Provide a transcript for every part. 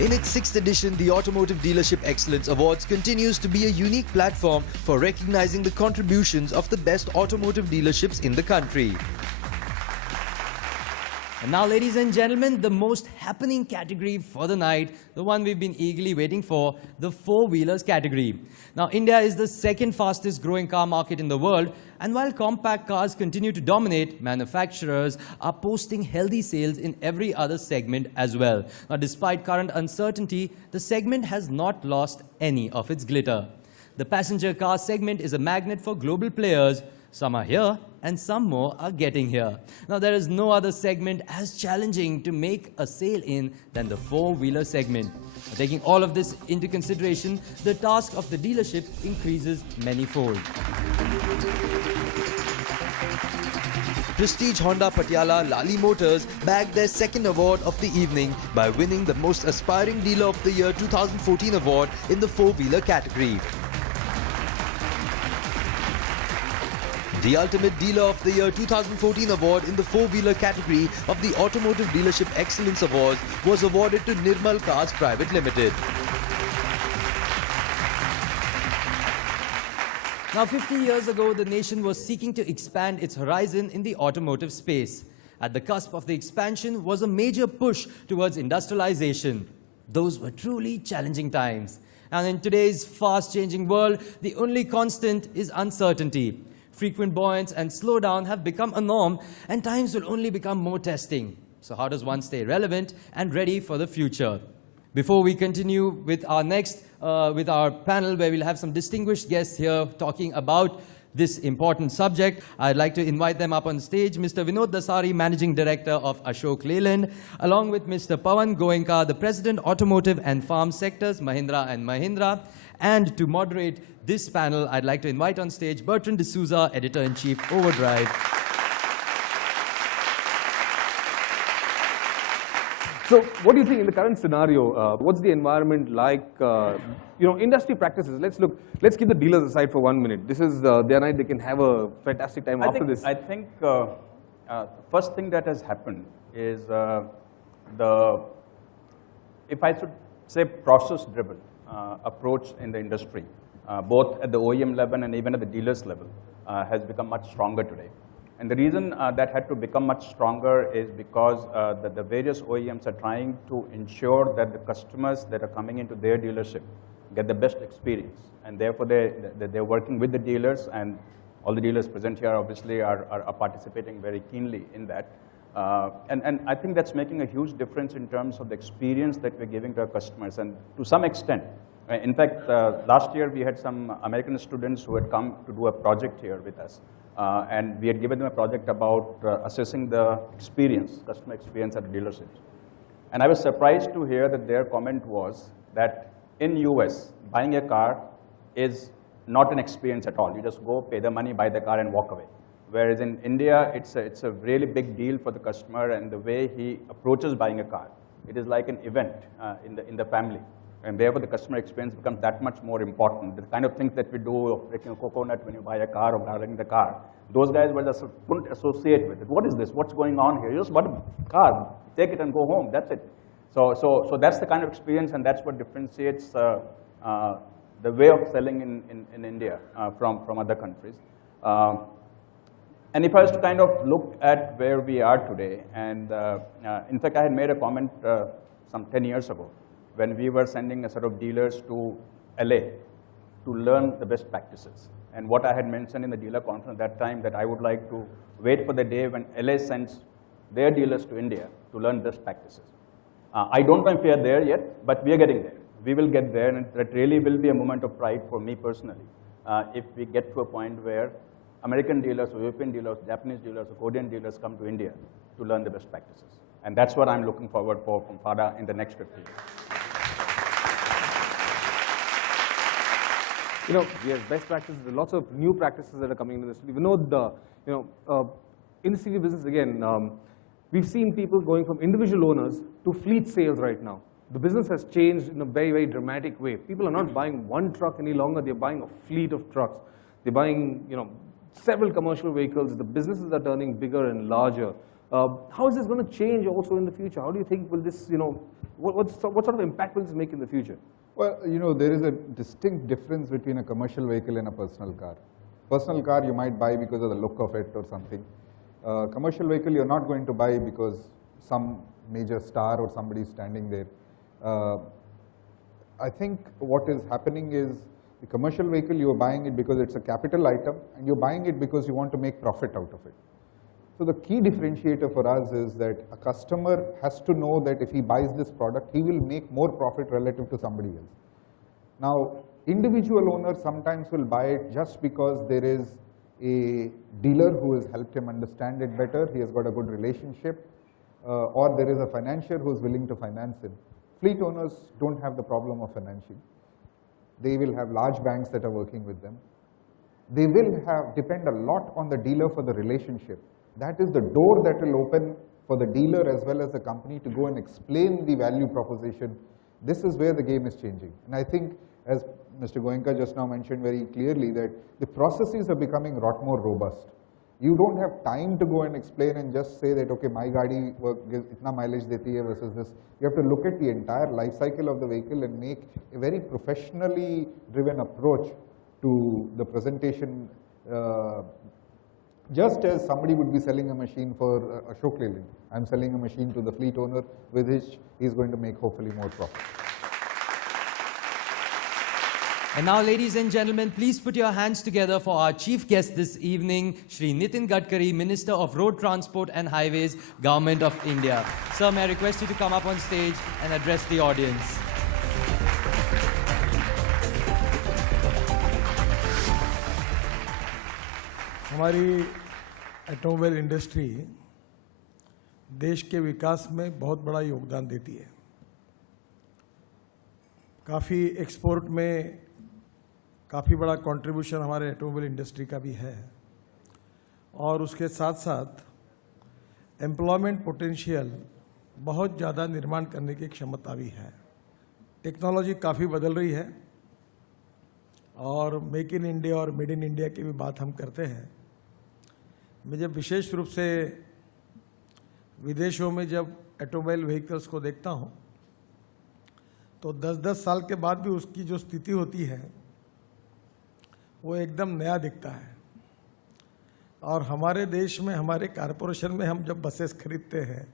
In its 6th edition, the Automotive Dealership Excellence Awards continues to be a unique platform for recognizing the contributions of the best automotive dealerships in the country. And now, ladies and gentlemen, the most happening category for the night, the one we've been eagerly waiting for, the four-wheelers category. Now, India is the second fastest growing car market in the world, and while compact cars continue to dominate, manufacturers are posting healthy sales in every other segment as well. Now, despite current uncertainty, the segment has not lost any of its glitter. The passenger car segment is a magnet for global players. Some are here and some more are getting here. Now, there is no other segment as challenging to make a sale in than the four-wheeler segment. Taking all of this into consideration, the task of the dealership increases manyfold. Prestige Honda Patiala Lali Motors bagged their second award of the evening by winning the Most Aspiring Dealer of the Year 2014 award in the four-wheeler category. The Ultimate Dealer of the Year 2014 award in the four-wheeler category of the Automotive Dealership Excellence Awards was awarded to Nirmal Cars Private Limited. Now, 50 years ago, the nation was seeking to expand its horizon in the automotive space. At the cusp of the expansion was a major push towards industrialization. Those were truly challenging times. And in today's fast-changing world, the only constant is uncertainty. Frequent buoyancy and slowdown have become a norm, and times will only become more testing. So how does one stay relevant and ready for the future? Before we continue with our with our panel, where we'll have some distinguished guests here talking about this important subject, I'd like to invite them up on stage. Mr. Vinod Dasari, Managing Director of Ashok Leyland, along with Mr. Pawan Goenka, the President, Automotive and Farm Sectors, Mahindra and Mahindra. And to moderate this panel, I'd like to invite on stage Bertrand D'Souza, Editor-in-Chief, Overdrive. So what do you think in the current scenario? What's the environment like? Industry practices. Let's keep the dealers aside for 1 minute. This is their night. They can have a fantastic time after this. I think first thing that has happened is if I should say, process-driven approach in the industry, both at the OEM level and even at the dealers level, has become much stronger today. And the reason that had to become much stronger is because the various OEMs are trying to ensure that the customers that are coming into their dealership get the best experience. And therefore, they're working with the dealers, and all the dealers present here obviously are participating very keenly in that. And I think that's making a huge difference in terms of the experience that we're giving to our customers. And to some extent, in fact, last year we had some American students who had come to do a project here with us. And we had given them a project about assessing the experience, customer experience at the dealerships. And I was surprised to hear that their comment was that in US, buying a car is not an experience at all. You just go, pay the money, buy the car, and walk away. Whereas in India, it's a really big deal for the customer, and the way he approaches buying a car. It is like an event in the family. And therefore, the customer experience becomes that much more important. The kind of things that we do, breaking a coconut when you buy a car or driving the car, those guys were just couldn't associate with it. What is this? What's going on here? You just bought a car, take it and go home. That's it. So that's the kind of experience, and that's what differentiates the way of selling in India from other countries. And if I was to kind of look at where we are today, and in fact, I had made a comment some 10 years ago, when we were sending a set of dealers to LA to learn the best practices. And what I had mentioned in the dealer conference at that time, that I would like to wait for the day when LA sends their dealers to India to learn best practices. I don't know if we are there yet, but we are getting there. We will get there, and that really will be a moment of pride for me personally if we get to a point where American dealers, or European dealers, Japanese dealers, or Korean dealers come to India to learn the best practices. And that's what I'm looking forward for from FADA in the next 50 years. We have best practices. There are lots of new practices that are coming into this. We know in the CV business again, we've seen people going from individual owners to fleet sales right now. The business has changed in a very, very dramatic way. People are not buying one truck any longer. They're buying a fleet of trucks. They're buying, several commercial vehicles. The businesses are turning bigger and larger. How is this going to change also in the future? How do you think will this, what sort of impact will this make in the future? Well, there is a distinct difference between a commercial vehicle and a personal car. Personal car you might buy because of the look of it or something. Commercial vehicle you're not going to buy because some major star or somebody is standing there. I think what is happening is the commercial vehicle, you're buying it because it's a capital item, and you're buying it because you want to make profit out of it. So the key differentiator for us is that a customer has to know that if he buys this product, he will make more profit relative to somebody else. Now, individual owners sometimes will buy it just because there is a dealer who has helped him understand it better, he has got a good relationship, or there is a financier who is willing to finance him. Fleet owners don't have the problem of financing. They will have large banks that are working with them. They will depend a lot on the dealer for the relationship. That is the door that will open for the dealer as well as the company to go and explain the value proposition. This is where the game is changing. And I think, as Mr. Goenka just now mentioned very clearly, that the processes are becoming a lot more robust. You don't have time to go and explain and just say that, okay, my gaadi gives itna mileage deti hai versus this. You have to look at the entire life cycle of the vehicle and make a very professionally driven approach to the presentation, just as somebody would be selling a machine for Ashok Leyland. I'm selling a machine to the fleet owner with which he's going to make hopefully more profit. And now, ladies and gentlemen, please put your hands together for our chief guest this evening, Shri Nitin Gadkari, Minister of Road Transport and Highways, Government of India. Sir, may I request you to come up on stage and address the audience. हमारी automobile industry देश के विकास में बहुत बड़ा योगदान देती है. काफ़ी एक्सपोर्ट में काफ़ी बड़ा कंट्रीब्यूशन हमारे ऑटोमोबाइल इंडस्ट्री का भी है, और उसके साथ साथ एम्प्लॉयमेंट पोटेंशियल बहुत ज़्यादा निर्माण करने की क्षमता भी है. टेक्नोलॉजी काफ़ी बदल रही है, और मेक इन इंडिया और मेड इन इंडिया की भी बात हम करते हैं. मैं जब विशेष रूप से विदेशों में जब ऑटोमोबाइल व्हीकल्स को देखता हूँ, तो 10-10 साल के बाद भी उसकी जो स्थिति होती है वो एकदम नया दिखता है. और हमारे देश में, हमारे कॉरपोरेशन में हम जब बसेस खरीदते हैं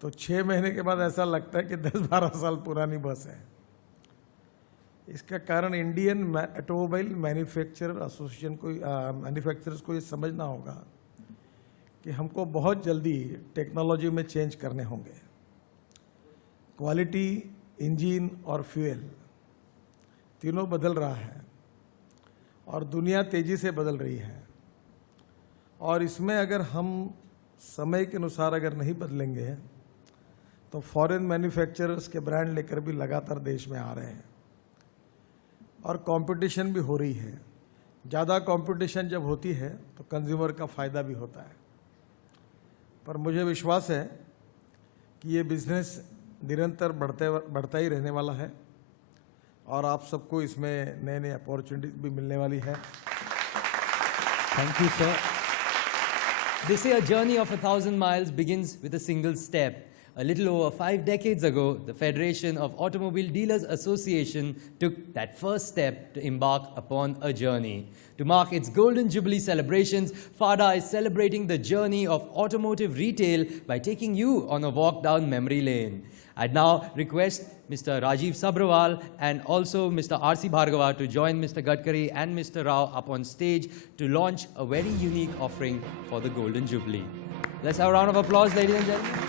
तो 6 महीने के बाद ऐसा लगता है कि 10-12 साल पुरानी बस है. इसका कारण इंडियन ऑटोमोबाइल मैन्युफैक्चरर एसोसिएशन को, मैन्युफैक्चरर्स को ये समझना होगा कि हमको बहुत जल्दी टेक्नोलॉजी में चेंज करने होंगे. क्वालिटी, इंजन और फ्यूल तीनों बदल रहा है, और दुनिया तेज़ी से बदल रही है. और इसमें अगर हम समय के अनुसार अगर नहीं बदलेंगे तो फॉरेन मैन्युफैक्चरर्स के ब्रांड लेकर भी लगातार देश में आ रहे हैं, और कंपटीशन भी हो रही है. ज़्यादा कंपटीशन जब होती है तो कंज्यूमर का फ़ायदा भी होता है. पर मुझे विश्वास है कि ये बिज़नेस निरंतर बढ़ता ही रहने वाला है, और आप सबको इसमें नए नए अपॉर्चुनिटीज भी मिलने वाली है. Thank you, sir. They say a journey of 1,000 miles begins with a single step. A little over 5 decades ago, the Federation of Automobile Dealers Association took that first step to embark upon a journey. To mark its Golden Jubilee celebrations, FADA is celebrating the journey of automotive retail by taking you on a walk down memory lane. I'd now request Mr. Rajiv Sabrawal and also Mr. R.C. Bhargava to join Mr. Gadkari and Mr. Rao up on stage to launch a very unique offering for the Golden Jubilee. Let's have a round of applause, ladies and gentlemen.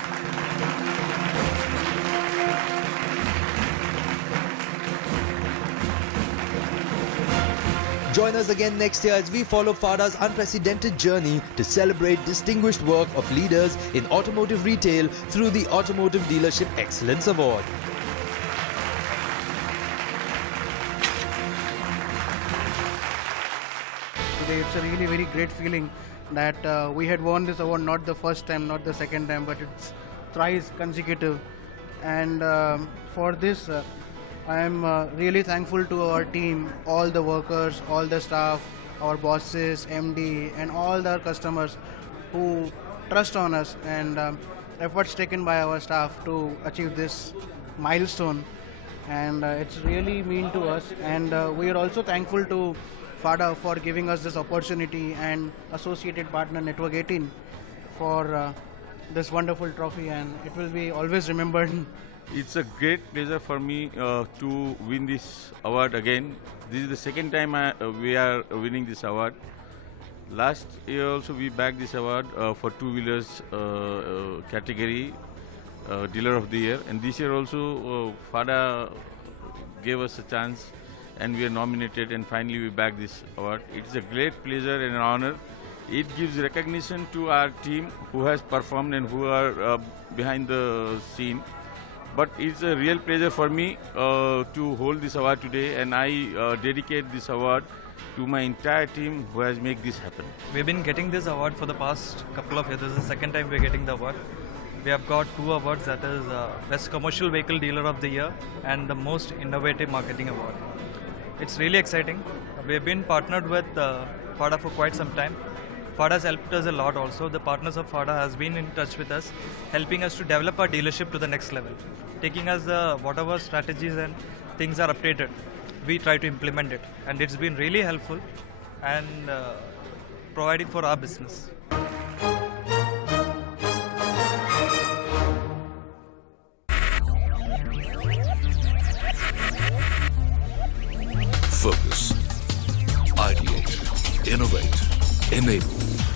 Join us again next year as we follow FADA's unprecedented journey to celebrate distinguished work of leaders in automotive retail through the Automotive Dealership Excellence Award. Today it's a really very great feeling that we had won this award not the first time, not the second time, but it's thrice consecutive. And for this, I am really thankful to our team, all the workers, all the staff, our bosses, MD, and all our customers who trust on us, and efforts taken by our staff to achieve this milestone, and it's really mean to us. And we are also thankful to FADA for giving us this opportunity, and associated partner Network 18 for this wonderful trophy, and it will be always remembered. It's a great pleasure for me to win this award again. This is the second time we are winning this award. Last year also we bagged this award for two-wheelers category, Dealer of the Year. And this year also FADA gave us a chance and we are nominated, and finally we bagged this award. It's a great pleasure and an honor. It gives recognition to our team who has performed and who are behind the scene. But it's a real pleasure for me to hold this award today, and I dedicate this award to my entire team who has made this happen. We've been getting this award for the past couple of years. This is the second time we're getting the award. We have got 2 awards, that is Best Commercial Vehicle Dealer of the Year and the Most Innovative Marketing Award. It's really exciting. We've been partnered with FADA for quite some time. FADA has helped us a lot also. The partners of FADA has been in touch with us, helping us to develop our dealership to the next level. Taking us whatever strategies and things are updated, we try to implement it. And it's been really helpful and providing for our business. Focus. Ideate. Innovate. Enable.